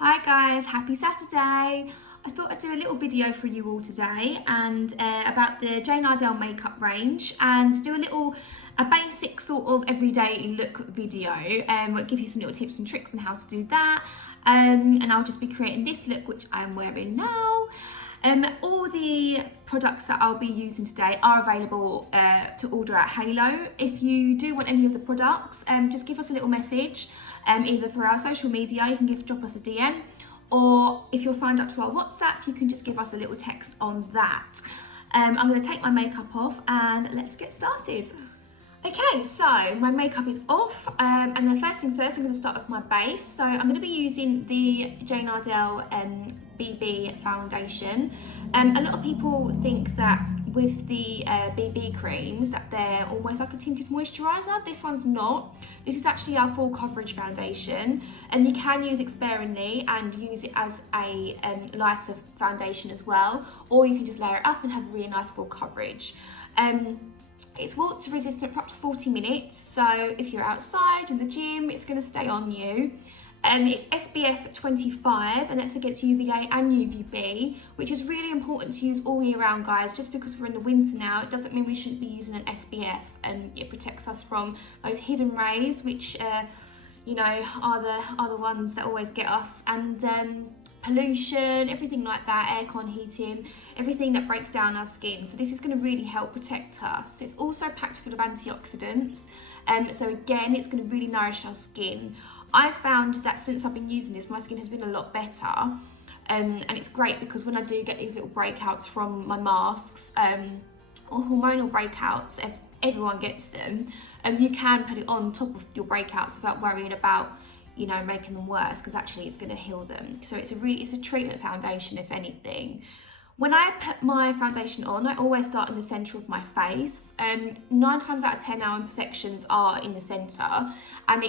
Hi guys, happy Saturday. I thought I'd do a little video for you all today and about the Jane Iredale makeup range and do a basic sort of everyday look video. I'll give you some little tips and tricks on how to do that. And I'll just be creating this look which I'm wearing now. All the products that I'll be using today are available to order at Halo. If you do want any of the products, just give us a little message, either through our social media, you can drop us a DM, or if you're signed up to our WhatsApp, you can just give us a little text on that. I'm going to take my makeup off and let's get started. Okay, so my makeup is off, and the first things first, I'm going to start with my base. So I'm going to be using the Jane Iredale BB foundation. A lot of people think that with the BB creams that they're almost like a tinted moisturiser. This one's not. This is actually our full coverage foundation, and you can use it sparingly and use it as a lighter foundation as well, or you can just layer it up and have a really nice full coverage. It's water resistant for up to 40 minutes, so if you're outside in the gym, it's going to stay on you. It's SPF 25 and it's against UVA and UVB, which is really important to use all year round, guys. Just because we're in the winter now, it doesn't mean we shouldn't be using an SPF, and it protects us from those hidden rays, which you know, are the ones that always get us, and pollution, everything like that, aircon, heating, everything that breaks down our skin. So this is going to really help protect us. It's also packed full of antioxidants, so again, it's going to really nourish our skin. I found that since I've been using this, my skin has been a lot better, and it's great because when I do get these little breakouts from my masks, or hormonal breakouts, everyone gets them, and you can put it on top of your breakouts without worrying about, you know, making them worse, because actually it's going to heal them. So it's a treatment foundation, if anything. When I put my foundation on, I always start in the centre of my face. 9 times out of 10 our imperfections are in the centre, and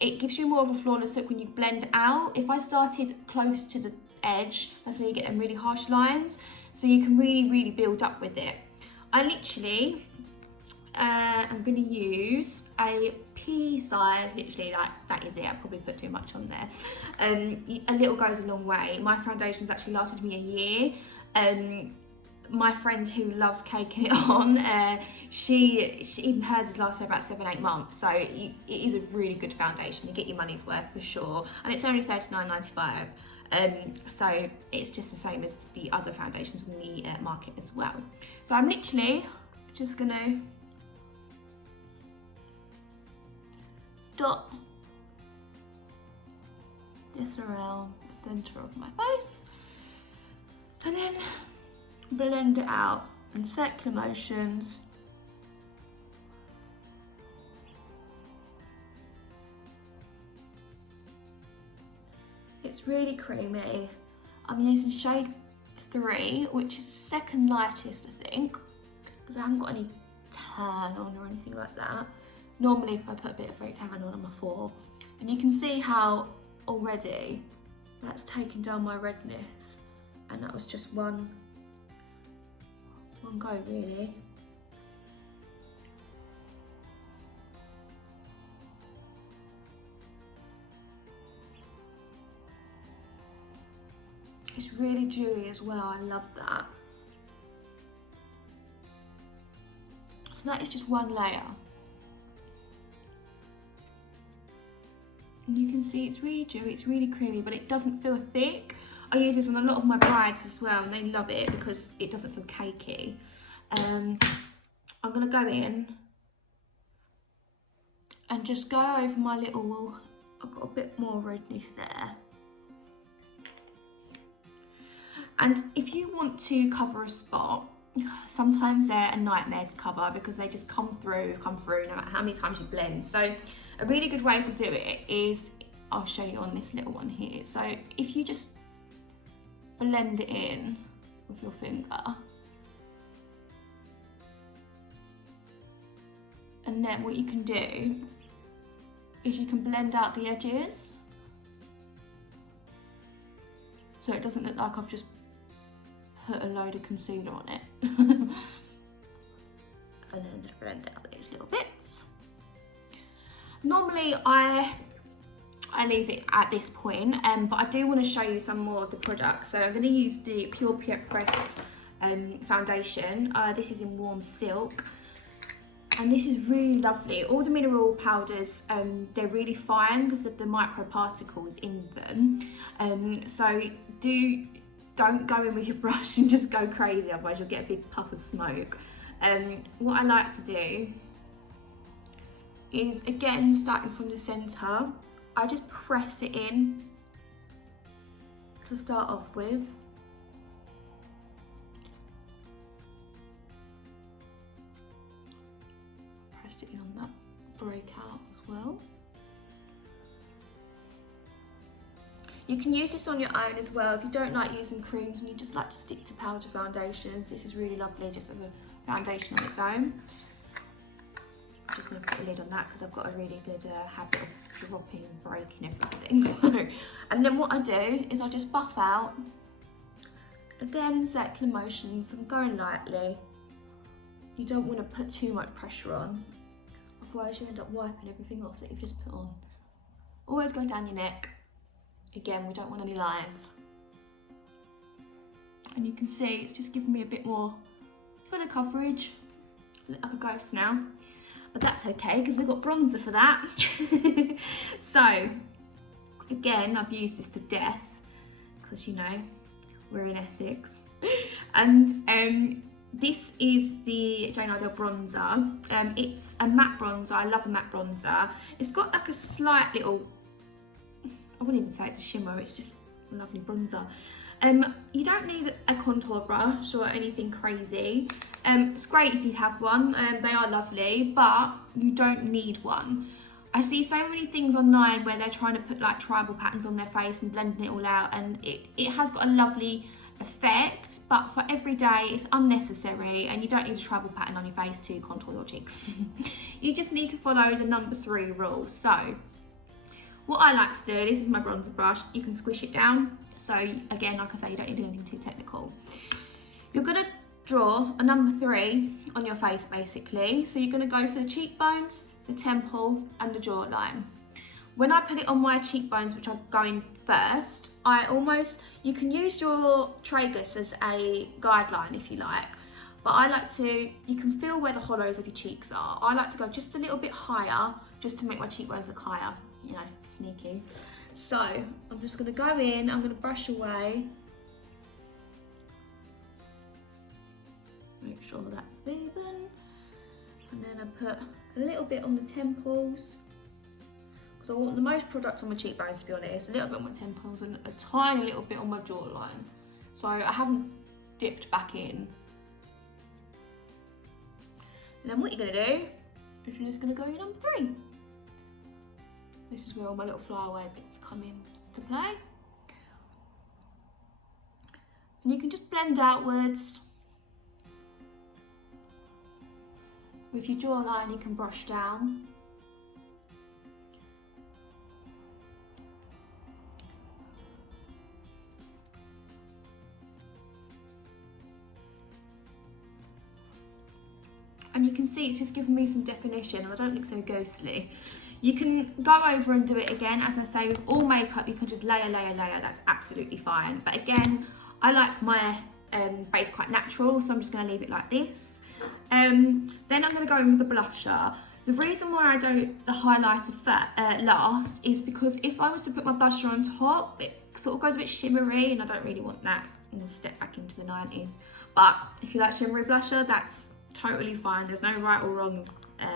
it gives you more of a flawless look when you blend out. If I started close to the edge, that's where you get them really harsh lines, so you can really build up with it. I literally I'm going to use a pea size, literally, like, that is it. I probably put too much on there. A little goes a long way. My foundation's actually lasted me a year. My friend who loves caking it on, she even hers has lasted about 7-8 months, so it is a really good foundation. You get your money's worth for sure, and it's only $39.95. So it's just the same as the other foundations in the market as well. So I'm literally just gonna dot this around the centre of my face, and then blend it out in circular motions. It's really creamy. I'm using shade 3, which is the second lightest, I think, because I haven't got any tan on or anything like that. Normally if I put a bit of fake tan on, I'm a 4. And you can see how already that's taken down my redness, and that was just one go, really. It's really dewy as well, I love that. So that is just one layer. And you can see it's really dewy, it's really creamy, but it doesn't feel thick. I use this on a lot of my brides as well, and they love it because it doesn't feel cakey. I'm gonna go in and just go over my little, I've got a bit more redness there. And if you want to cover a spot, sometimes they're a nightmare to cover because they just come through no matter how many times you blend. So a really good way to do it is, I'll show you on this little one here. So if you just blend it in with your finger, and then what you can do is you can blend out the edges so it doesn't look like I've just put a load of concealer on it. And then just blend out these little bits. Normally I I leave it at this point, but I do want to show you some more of the products. So I'm going to use the Pure Pressed foundation. This is in Warm Silk, and this is really lovely. All the mineral powders, they're really fine because of the microparticles in them. So don't go in with your brush and just go crazy, otherwise you'll get a big puff of smoke. What I like to do is, again, starting from the centre, I just press it in to start off with. Press it in on that breakout as well. You can use this on your own as well if you don't like using creams and you just like to stick to powder foundations. This is really lovely just as a foundation on its own. I'm just going to put a lid on that because I've got a really good habit of dropping, breaking everything. So, and then what I do is I just buff out, again, circular motions. I'm going lightly. You don't want to put too much pressure on, otherwise you end up wiping everything off that you've just put on. Always go down your neck. Again, we don't want any lines. And you can see it's just giving me a bit more fuller coverage. I look like a ghost now, but that's okay because we've got bronzer for that. So, again, I've used this to death because, you know, we're in Essex. And this is the Jane Iredale bronzer. It's a matte bronzer. I love a matte bronzer. It's got like a slight little, I wouldn't even say it's a shimmer, it's just a lovely bronzer. You don't need a contour brush or anything crazy. It's great if you have one, they are lovely, but you don't need one. I see so many things online where they're trying to put like tribal patterns on their face and blending it all out, and it has got a lovely effect, but for every day it's unnecessary, and you don't need a tribal pattern on your face to contour your cheeks. You just need to follow the number 3 rule. So what I like to do, this is my bronzer brush, you can squish it down. So again, like I say, you don't need anything too technical. You're gonna draw a number 3 on your face basically. So you're gonna go for the cheekbones, the temples and the jawline. When I put it on my cheekbones, which are going first, you can use your tragus as a guideline if you like, but I like to, you can feel where the hollows of your cheeks are. I like to go just a little bit higher, just to make my cheekbones look higher, you know, sneaky. So I'm just gonna go in, I'm gonna brush away. Make sure that's even. And then I put a little bit on the temples, because I want the most product on my cheekbones, to be honest. A little bit on my temples and a tiny little bit on my jawline. So I haven't dipped back in. And then what you're gonna do is you're just gonna go in number 3. This is where all my little flyaway bits come into play. And you can just blend outwards. With your jawline, you can brush down. And you can see it's just giving me some definition. I don't look so ghostly. You can go over and do it again. As I say, with all makeup, you can just layer, layer, layer. That's absolutely fine. But again, I like my base quite natural, so I'm just going to leave it like this. Then I'm going to go in with the blusher. The reason why I do the highlighter last is because if I was to put my blusher on top, it sort of goes a bit shimmery, and I don't really want that. I'm going to step back into the 90s. But if you like shimmery blusher, that's totally fine. There's no right or wrong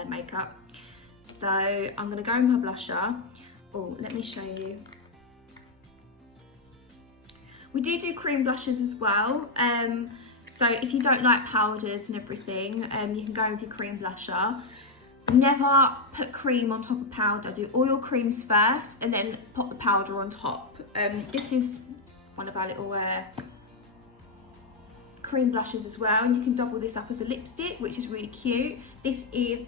makeup. So I'm going to go in my blusher. Oh, let me show you. We do cream blushes as well. So if you don't like powders and everything, you can go with your cream blusher. Never put cream on top of powder. Do all your creams first and then pop the powder on top. This is one of our little cream blushes as well, and you can double this up as a lipstick, which is really cute. This is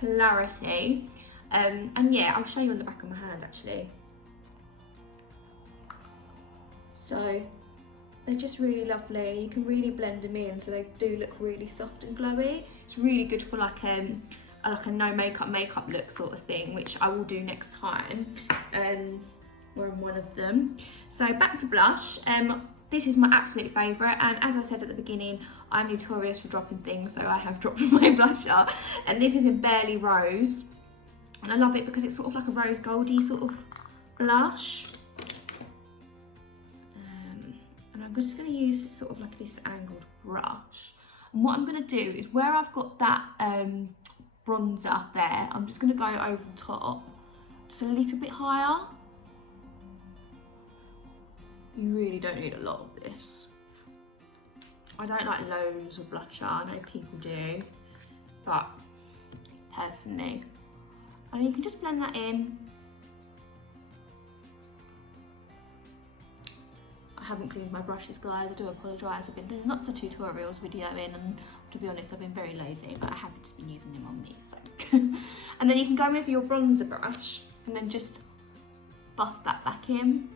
Clarity, and yeah, I'll show you on the back of my hand actually. So they're just really lovely. You can really blend them in so they do look really soft and glowy. It's really good for like a like a no makeup look sort of thing, which I will do next time. We're in one of them. So back to blush. This is my absolute favourite, and as I said at the beginning, I'm notorious for dropping things, so I have dropped my blusher, and this is in Barely Rose, and I love it because it's sort of like a rose goldy sort of blush. And I'm just going to use sort of like this angled brush, and what I'm going to do is where I've got that bronzer there, I'm just going to go over the top, just a little bit higher. You really don't need a lot of this. I don't like loads of blusher, I know people do, but personally. And you can just blend that in. I haven't cleaned my brushes, guys, I do apologise. I've been doing lots of tutorials videoing, and to be honest, I've been very lazy, but I haven't just been using them on me, so. And then you can go with your bronzer brush and then just buff that back in.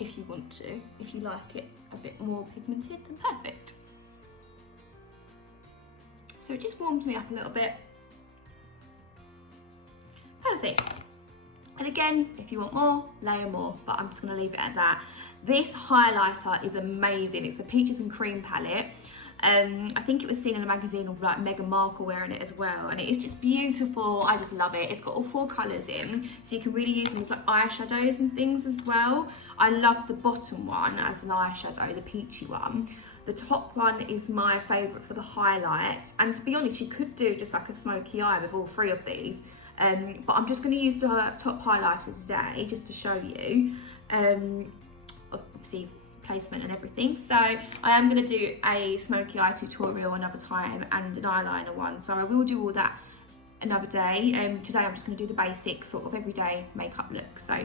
If you want to, if you like it a bit more pigmented, then perfect. So it just warms me up a little bit. Perfect. And again, if you want more, layer more, but I'm just gonna leave it at that. This highlighter is amazing. It's the Peaches and Cream palette. I think it was seen in a magazine of like Meghan Markle wearing it as well, and it is just beautiful. I just love it. It's got all 4 colours in, so you can really use them as like eyeshadows and things as well. I love the bottom one as an eyeshadow, the peachy one. The top one is my favourite for the highlight, and to be honest, you could do just like a smoky eye with all 3 of these, but I'm just going to use the top highlighters today just to show you. Obviously placement and everything, so I am going to do a smoky eye tutorial another time and an eyeliner one, so I will do all that another day. Today I'm just going to do the basic sort of everyday makeup look. So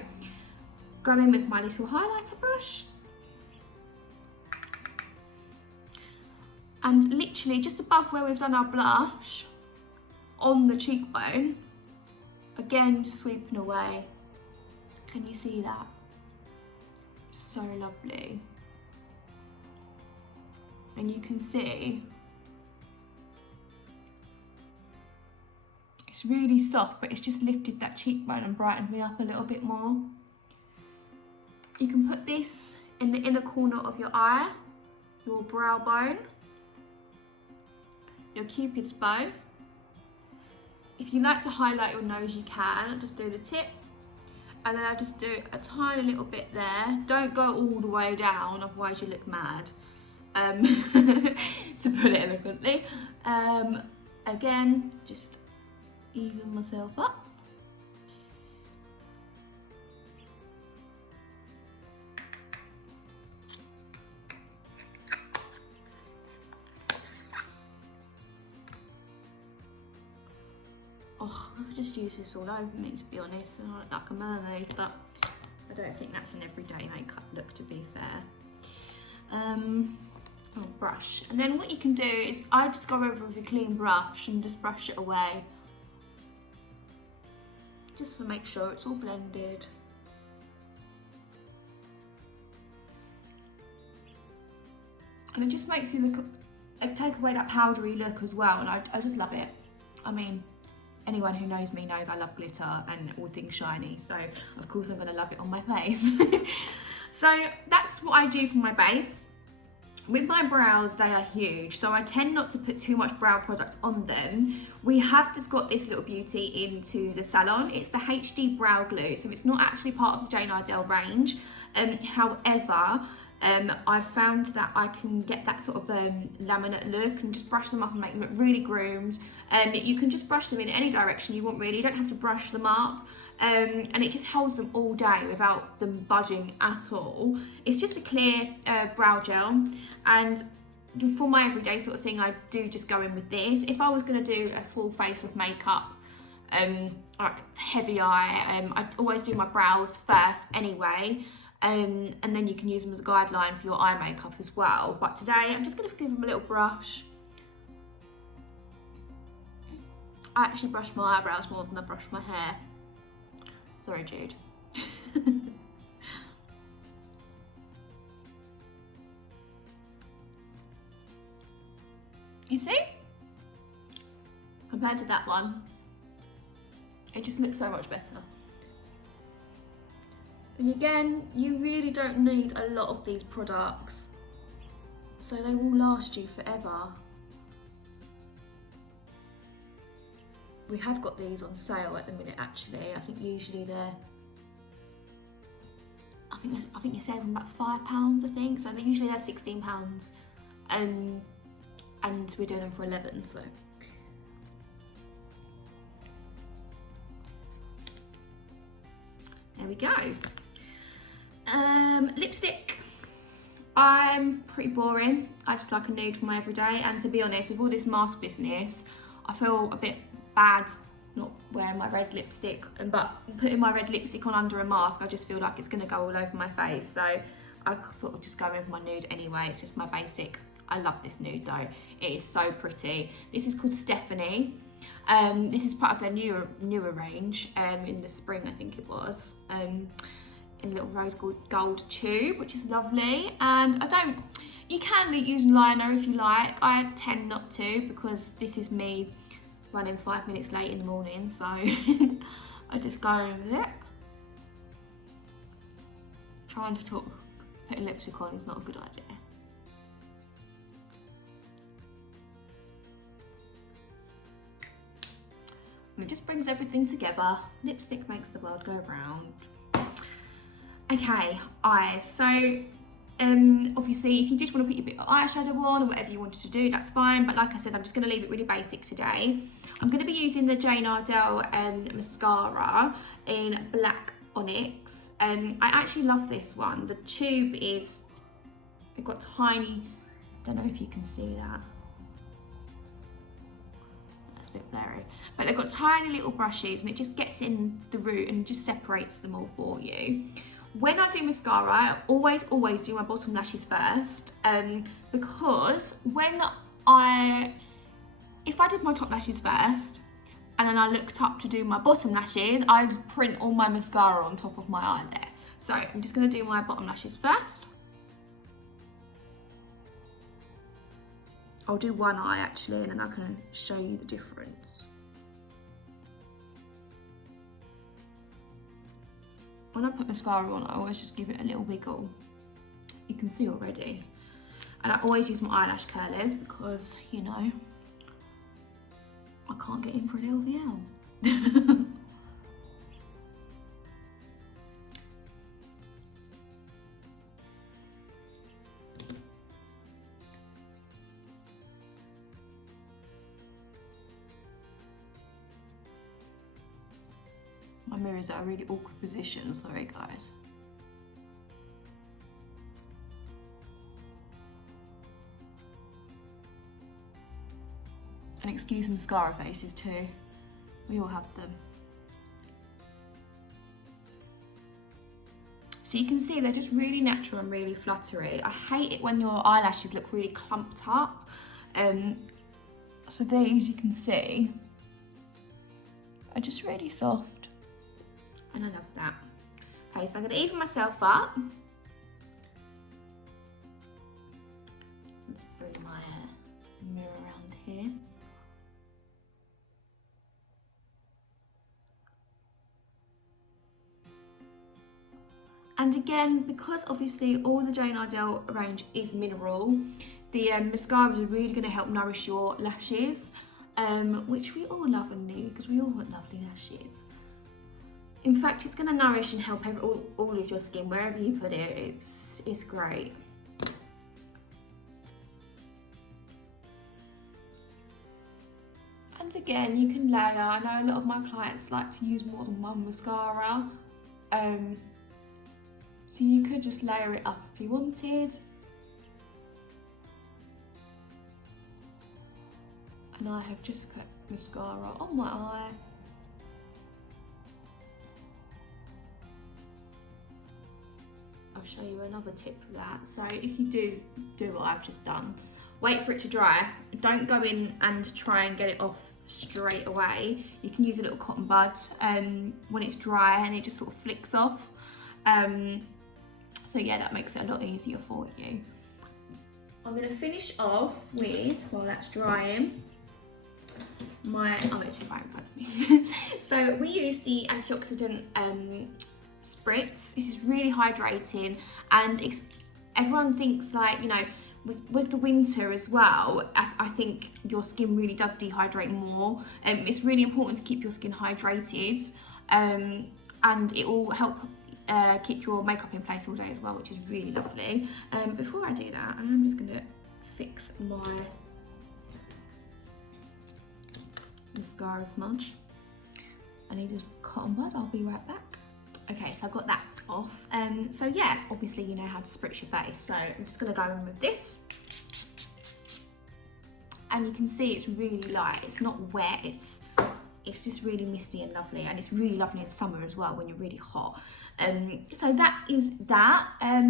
go in with my little highlighter brush, and literally just above where we've done our blush on the cheekbone, again just sweeping away. Can you see that? So lovely. And you can see it's really soft, but it's just lifted that cheekbone and brightened me up a little bit more. You can put this in the inner corner of your eye, your brow bone, your cupid's bow. If you like to highlight your nose, you can just do the tip, and then I just do a tiny little bit there. Don't go all the way down, otherwise you look mad, to put it eloquently. Again, just even myself up. Oh, I could just use this all over me, to be honest, and I look like a mermaid, but I don't think that's an everyday makeup look, to be fair. Oh, brush. And then what you can do is I just go over with a clean brush and just brush it away, just to make sure it's all blended. And it just makes you look, take away that powdery look as well, and I just love it. I mean, anyone who knows me knows I love glitter and all things shiny, so of course I'm going to love it on my face. So that's what I do for my base. With my brows, they are huge, so I tend not to put too much brow product on them. We have just got this little beauty into the salon. It's the HD Brow Glue, so it's not actually part of the Jane Iredale range. However, I've found that I can get that sort of laminate look and just brush them up and make them look really groomed. You can just brush them in any direction you want, really. You don't have to brush them up. And it just holds them all day without them budging at all. It's just a clear brow gel, and for my everyday sort of thing, I do just go in with this. If I was going to do a full face of makeup, like heavy eye, I always do my brows first anyway, and then you can use them as a guideline for your eye makeup as well. But today I'm just going to give them a little brush. I actually brush my eyebrows more than I brush my hair. Sorry, Jude. You see? compared to that one. It just looks so much better. And again, you really don't need a lot of these products, so they will last you forever. We have got these on sale at the minute actually. I think usually they're, I think you're saving about £5 I think. So usually they're £16. And we're doing them for 11, so. There we go. Lipstick. I'm pretty boring. I just like a nude for my everyday, and to be honest, with all this mask business, I feel a bit bad not wearing my red lipstick, but putting my red lipstick on under a mask, I just feel like it's going to go all over my face, so I sort of just go in for my nude anyway. It's just my basic. I love this nude though. It is so pretty. This is called Stephanie. This is part of their newer range in the spring, I think it was, in a little rose gold tube, which is lovely. And you can use liner if you like. I tend not to, because this is me running 5 minutes late in the morning, so I just go with it. Trying to put a lipstick on is not a good idea. And it just brings everything together. Lipstick makes the world go round. Okay, eyes. So obviously if you just want to put your bit of eyeshadow on or whatever you wanted to do, that's fine, but like I said, I'm just going to leave it really basic today. I'm going to be using the Jane Iredale mascara in black Onyx. I actually love this one. The tube is, they've got tiny, don't know if you can see that, that's a bit blurry, but they've got tiny little brushes and it just gets in the root and just separates them all for you. When I do mascara, I always do my bottom lashes first, because if I did my top lashes first and then I looked up to do my bottom lashes, I'd print all my mascara on top of my eye there. So I'm just going to do my bottom lashes first. I'll do one eye actually, and then I can show you the difference. When I put mascara on, I always just give it a little wiggle. You can see already. And I always use my eyelash curlers because, you know, I can't get in for an LVL. My mirror's at a really awkward position, sorry guys. And excuse mascara faces too. We all have them. So you can see they're just really natural and really fluttery. I hate it when your eyelashes look really clumped up. So these, you can see, are just really soft. And I love that. Okay, so I'm going to even myself up. Let's bring my mirror around here. And again, because obviously all the Jane Iredale range is mineral, the mascaras are really going to help nourish your lashes, which we all love and need because we all want lovely lashes. In fact, it's going to nourish and help all of your skin, wherever you put it, it's great. And again, you can layer. I know a lot of my clients like to use more than one mascara. So you could just layer it up if you wanted. And I have just put mascara on my eye. I'll show you another tip for that. So if you do what I've just done, wait for it to dry. Don't go in and try and get it off straight away. You can use a little cotton bud when it's dry and it just sort of flicks off. So yeah, that makes it a lot easier for you. I'm going to finish off with, while that's drying, oh, it's right in front of me. So we use the antioxidant spritz. This is really hydrating, and everyone thinks, like, you know, with the winter as well, I think your skin really does dehydrate more. It's really important to keep your skin hydrated, and it will help keep your makeup in place all day as well, which is really lovely. Before I do that, I'm just going to fix my mascara smudge. I need a cotton bud, I'll be right back. Okay, so I've got that off. So yeah, obviously you know how to spritz your face, so I'm just gonna go in with this. And you can see it's really light, it's not wet, it's just really misty and lovely, and it's really lovely in summer as well when you're really hot. So that is that.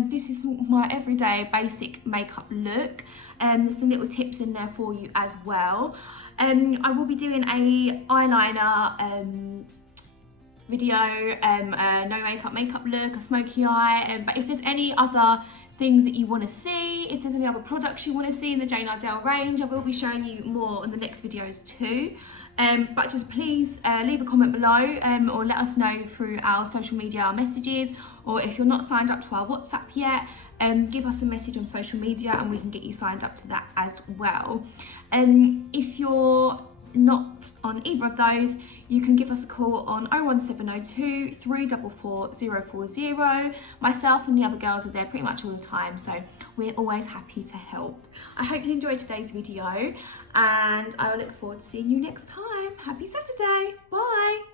This is my everyday basic makeup look. There's some little tips in there for you as well. I will be doing a eyeliner video, no makeup look, a smoky eye, but if there's any other things that you want to see, if there's any other products you want to see in the Jane Iredale range, I will be showing you more in the next videos too. But just please leave a comment below, or let us know through our social media messages, or if you're not signed up to our WhatsApp yet, give us a message on social media and we can get you signed up to that as well. If you're not on either of those, you can give us a call on 01702 344 040. Myself and the other girls are there pretty much all the time, so we're always happy to help. I hope you enjoyed today's video, and I look forward to seeing you next time. Happy Saturday, bye.